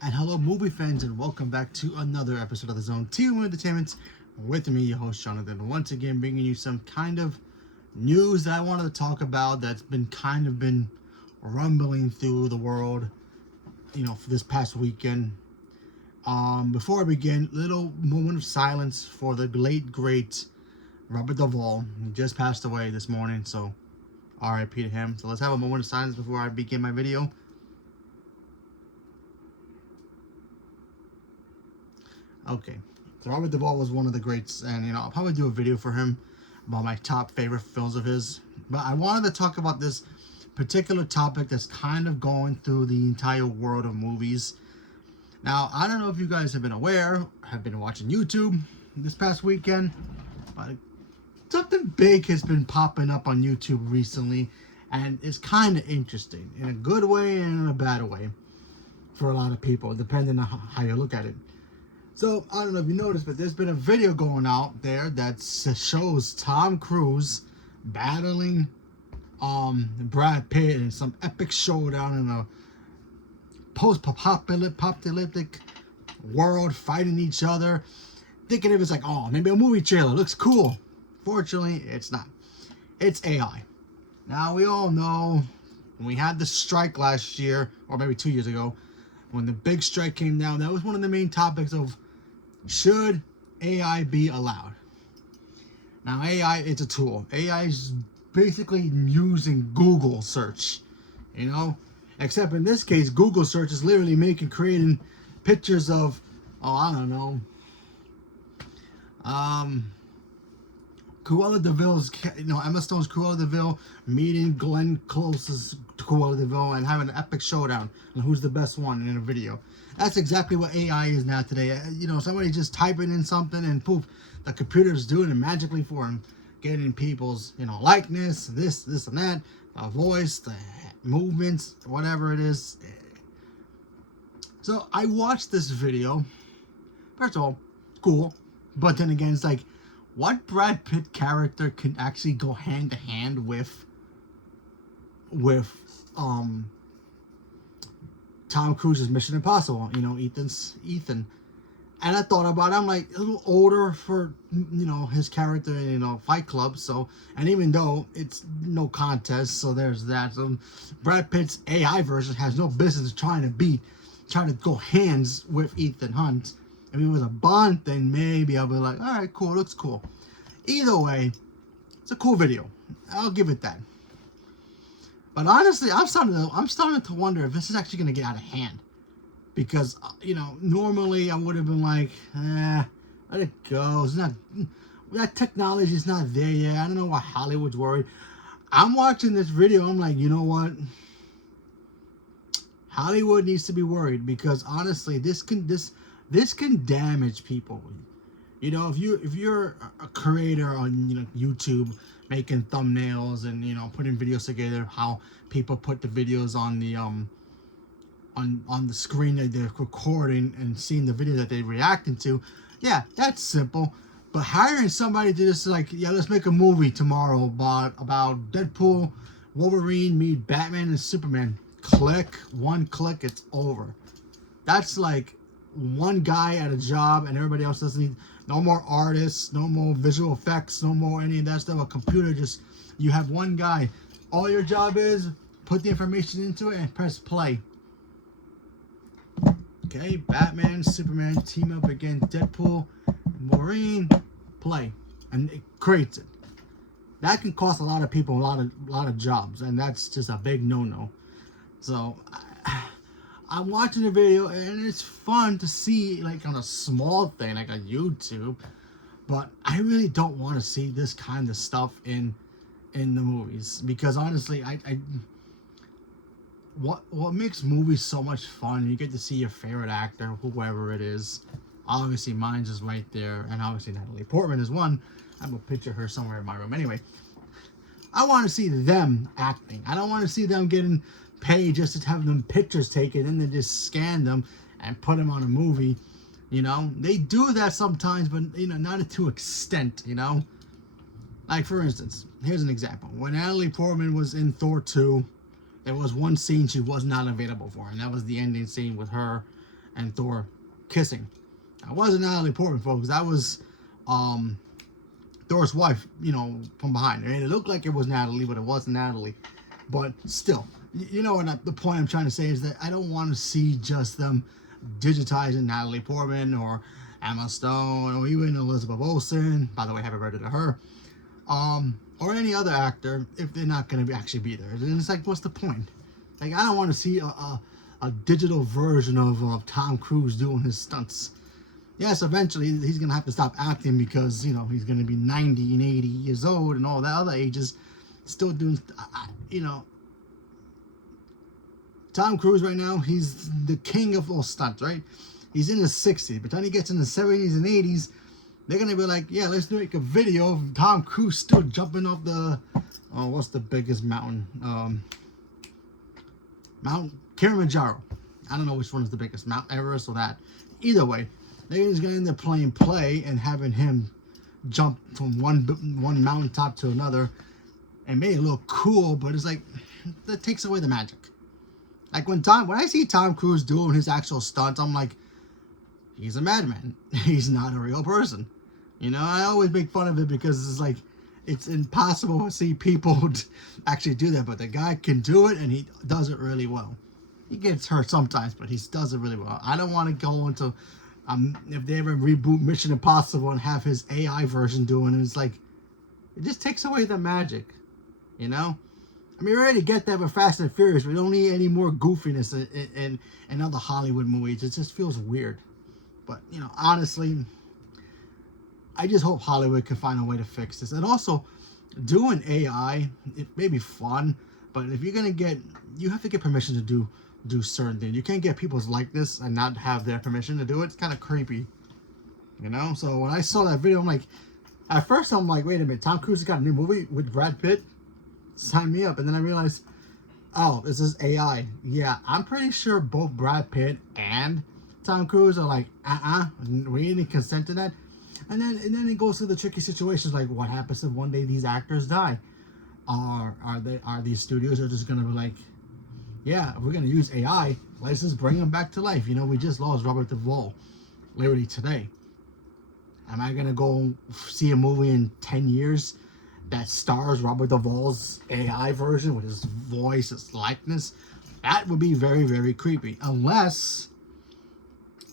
And hello, movie fans, and welcome back to another episode of the Zone 2 Entertainment with me, your host Jonathan. Once again, bringing you some kind of news that I wanted to talk about that's been rumbling through the world, for this past weekend. Before I begin, little moment of silence for the late great Robert Duvall. He just passed away this morning, so R.I.P. to him. So let's have a moment of silence before I begin my video. Okay, so Robert Duvall was one of the greats, and I'll probably do a video for him about my top favorite films of his. But I wanted to talk about this particular topic that's kind of going through the entire world of movies. Now, I don't know if you guys have been aware, have been watching YouTube this past weekend, but something big has been popping up on YouTube recently, and it's kind of interesting in a good way and in a bad way for a lot of people, depending on how you look at it. So, I don't know if you noticed, but there's been a video going out there that shows Tom Cruise battling Brad Pitt in some epic showdown in a post-apocalyptic world, fighting each other. Thinking it was like, oh, maybe a movie trailer, looks cool. Fortunately, it's not. It's AI. Now, we all know when we had the strike last year, or maybe 2 years ago, when the big strike came down, that was one of the main topics of, should AI be allowed? Now, AI, it's a tool. AI is basically using Google search, Except in this case, Google search is literally creating pictures of, I don't know, Cruella DeVille's, Emma Stone's Cruella DeVille meeting Glenn Close's Cruella DeVille and having an epic showdown on who's the best one in a video. That's exactly what AI is now today. Somebody just typing in something and poof, the computer's doing it magically for him, getting people's, likeness, this and that, voice, the movements, whatever it is. So I watched this video. First of all, cool. But then again, it's like, what Brad Pitt character can actually go hand to hand with Tom Cruise's Mission Impossible? Ethan. And I thought about it. I'm like, a little older for his character in Fight Club. So, and even though it's no contest, so there's that. So Brad Pitt's AI version has no business trying to go hands with Ethan Hunt. If it was a Bond thing, maybe I'll be like, all right, cool, looks cool. Either way, it's a cool video. I'll give it that. But honestly, I'm starting to wonder if this is actually going to get out of hand. Because, normally I would have been like, let it go. It's not, that technology is not there yet. I don't know why Hollywood's worried. I'm watching this video. I'm like, you know what? Hollywood needs to be worried, because honestly, this can damage people. If you're a creator on YouTube, making thumbnails and putting videos together, how people put the videos on the on the screen that they're recording and seeing the video that they're reacting to, yeah, that's simple. But hiring somebody to just like, yeah, let's make a movie tomorrow about Deadpool, Wolverine meet Batman and Superman. One click, it's over. That's like one guy at a job, and everybody else doesn't need no more artists, no more visual effects, no more any of that stuff. A computer, just, you have one guy. All your job is put the information into it and press play. Okay, Batman, Superman team up against Deadpool, Wolverine, play, and it creates it. That can cost a lot of people a lot of jobs, and that's just a big no-no. So I'm watching the video, and it's fun to see, like, on a small thing like a YouTube, but I really don't want to see this kind of stuff in the movies, because honestly, what makes movies so much fun, you get to see your favorite actor, whoever it is. Obviously, mine's just right there, and obviously Natalie Portman is one. I'm gonna picture her somewhere in my room. Anyway, I want to see them acting. I don't want to see them getting paid just to have them pictures taken and then just scan them and put them on a movie. They do that sometimes, but not to extent. Like, for instance, here's an example. When Natalie Portman was in Thor 2, there was one scene she was not available for, and that was the ending scene with her and Thor kissing. That wasn't Natalie Portman, folks. That was Thor's wife, you know, from behind. And it looked like it was Natalie, but it wasn't Natalie. But still, you know what the point I'm trying to say is that I don't want to see just them digitizing Natalie Portman or Emma Stone or even Elizabeth Olsen. By the way, happy birthday to her. Or any other actor if they're not going to actually be there. And it's like, what's the point? Like, I don't want to see a digital version of Tom Cruise doing his stunts. Yes, eventually he's going to have to stop acting because, you know, he's going to be 90 and 80 years old and all that other ages. Still doing, you know. Tom Cruise right now, he's the king of all stunts, right? He's in his 60s. But then he gets in the 70s and 80s, they're going to be like, yeah, let's make a video of Tom Cruise still jumping off the, what's the biggest mountain? Mount Kilimanjaro. I don't know which one is the biggest, Mount Everest or that. Either way, they're just going to end up playing play and having him jump from one mountaintop to another and make it look cool, but it's like, that takes away the magic. Like when I see Tom Cruise doing his actual stunts, I'm like, he's a madman. He's not a real person. You know, I always make fun of it because it's like, it's impossible to see people actually do that, but the guy can do it and he does it really well. He gets hurt sometimes, but he does it really well. I don't want to go into, if they ever reboot Mission Impossible and have his AI version doing it, it's like, it just takes away the magic, you know? I mean, we already get that with Fast and Furious. We don't need any more goofiness in other Hollywood movies. It just feels weird. But, you know, honestly, I just hope Hollywood can find a way to fix this. And also, doing AI, it may be fun, but if you're going to you have to get permission to do certain things. You can't get people's likeness and not have their permission to do it. It's kind of creepy, you know? So when I saw that video, I'm like, at first I'm like, wait a minute, Tom Cruise has got a new movie with Brad Pitt? Sign me up. And then I realized, oh, this is AI. Yeah, I'm pretty sure both Brad Pitt and Tom Cruise are like, we didn't consent to that. And then it goes to the tricky situations like, what happens if one day these actors die? Are these studios are just gonna be like, yeah, we're gonna use AI, let's just bring them back to life. You know, we just lost Robert Duvall literally today. Am I gonna go see a movie in 10 years that stars Robert Duvall's AI version with his voice, his likeness? That would be very, very creepy. Unless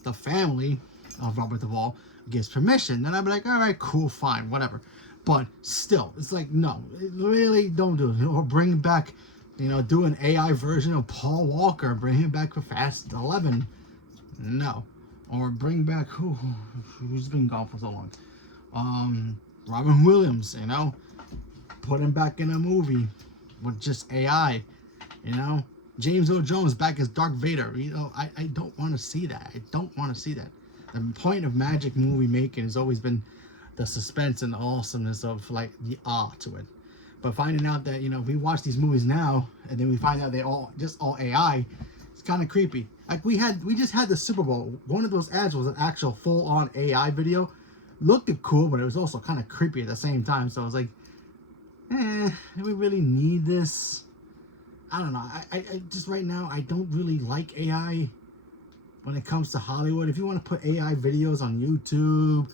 the family of Robert Duvall gives permission, then I'd be like, all right, cool, fine, whatever. But still, it's like, no, really don't do it. Or bring back, you know, do an AI version of Paul Walker, bring him back for Fast 11. No. Or bring back, who's been gone for so long? Robin Williams, you know, put him back in a movie with just AI, you know. James Earl Jones back as Darth Vader. You know, I don't want to see that. I don't want to see that. The point of magic movie making has always been the suspense and the awesomeness of like the awe to it. But finding out that, you know, if we watch these movies now and then we find out they're all AI, it's kind of creepy. Like we just had the Super Bowl. One of those ads was an actual full-on AI video. Looked cool, but it was also kind of creepy at the same time. So I was like, do we really need this? I don't know. I just right now, I don't really like AI when it comes to Hollywood. If you want to put AI videos on YouTube,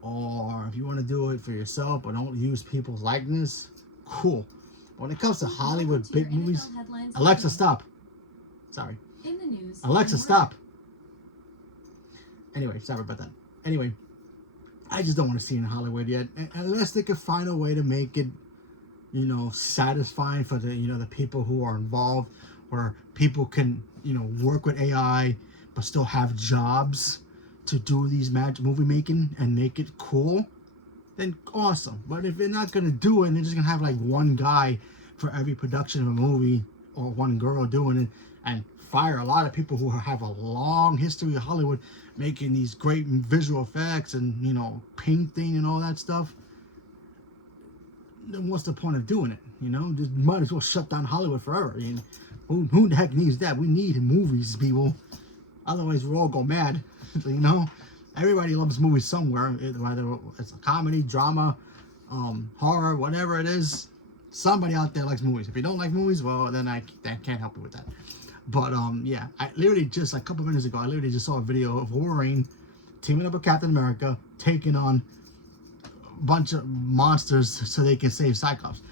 or if you want to do it for yourself but don't use people's likeness, cool. But when it comes to Hollywood big movies, Alexa, stop. Sorry. In the news. Alexa, stop. Anyway, sorry about that. Anyway, I just don't want to see it in Hollywood yet, unless they could find a way to make it, you know, satisfying for the, you know, the people who are involved, where people can, you know, work with AI but still have jobs to do these movie making and make it cool, then awesome. But if they're not gonna do it and they're just gonna have like one guy for every production of a movie or one girl doing it and fire a lot of people who have a long history of Hollywood making these great visual effects and, you know, painting and all that stuff, then what's the point of doing it? You know, just might as well shut down Hollywood forever. I mean, who the heck needs that? We need movies, people. Otherwise, we'll all go mad. You know, everybody loves movies somewhere, whether it's a comedy, drama, horror, whatever it is. Somebody out there likes movies. If you don't like movies, well, then I can't help you with that. But yeah, I literally just a couple minutes ago, I literally just saw a video of Wolverine teaming up with Captain America, taking on a bunch of monsters so they can save Cyclops.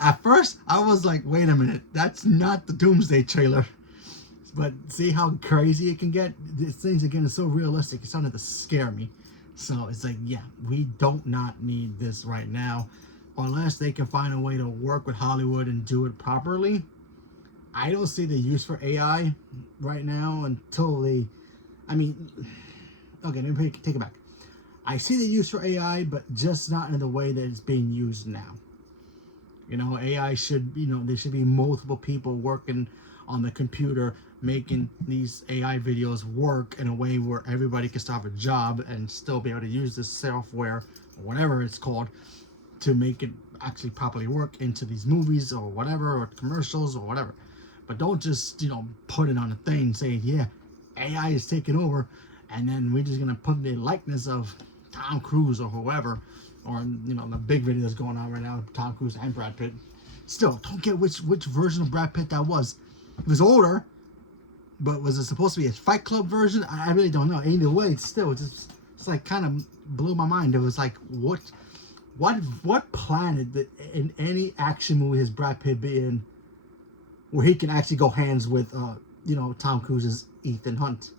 At first, I was like, wait a minute, that's not the Doomsday trailer. But see how crazy it can get? These things, again, is so realistic, it's starting to scare me. So it's like, yeah, we don't not need this right now. Unless they can find a way to work with Hollywood and do it properly. I don't see the use for AI right now until they, I mean, okay, let me take it back. I see the use for AI, but just not in the way that it's being used now. You know, AI should, there should be multiple people working on the computer making these AI videos work in a way where everybody can still have a job and still be able to use this software or whatever it's called to make it actually properly work into these movies or whatever, or commercials or whatever. But don't just, put it on a thing saying, yeah, AI is taking over, and then we're just going to put the likeness of Tom Cruise or whoever, or, the big video that's going on right now, Tom Cruise and Brad Pitt. Still, don't get which version of Brad Pitt that was. It was older, but was it supposed to be a Fight Club version? I really don't know. Either way, it's like kind of blew my mind. It was like, what planet that in any action movie has Brad Pitt be in where he can actually go hands with, Tom Cruise's Ethan Hunt?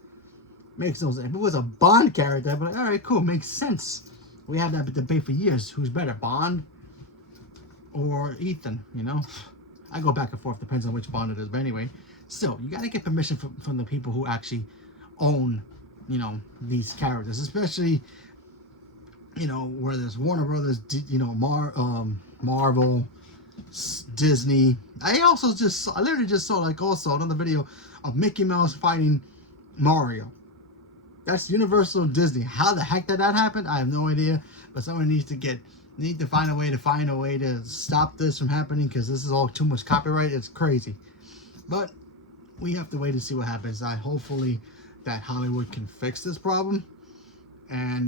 Makes no sense. If it was a Bond character, I'd be like, all right, cool, makes sense. We had that debate for years. Who's better, Bond or Ethan? I go back and forth, depends on which Bond it is. But anyway, still, you got to get permission from the people who actually own, these characters, especially, where there's Warner Brothers, Marvel, Disney. I literally just saw like also another video of Mickey Mouse fighting Mario. That's Universal Disney. How the heck did that happen? I have no idea. But someone needs to find a way to stop this from happening, because this is all too much copyright. It's crazy. But we have to wait and see what happens. Hopefully that Hollywood can fix this problem and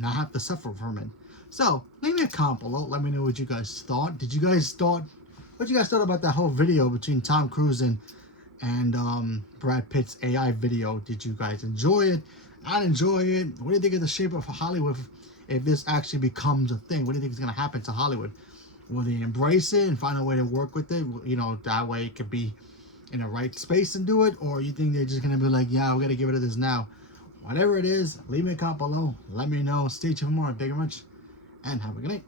not have to suffer from it. So leave me a comment below. Let me know what you guys thought. What you guys thought about that whole video between Tom Cruise and Brad Pitt's AI video? Did you guys enjoy it? Not enjoy it? What do you think of the shape of Hollywood if this actually becomes a thing? What do you think is going to happen to Hollywood? Will they embrace it and find a way to work with it? That way it could be in the right space and do it? Or you think they're just going to be like, yeah, we're going to get rid of this now? Whatever it is, leave me a comment below. Let me know. Stay tuned for more. Thank you very much, and have a good night.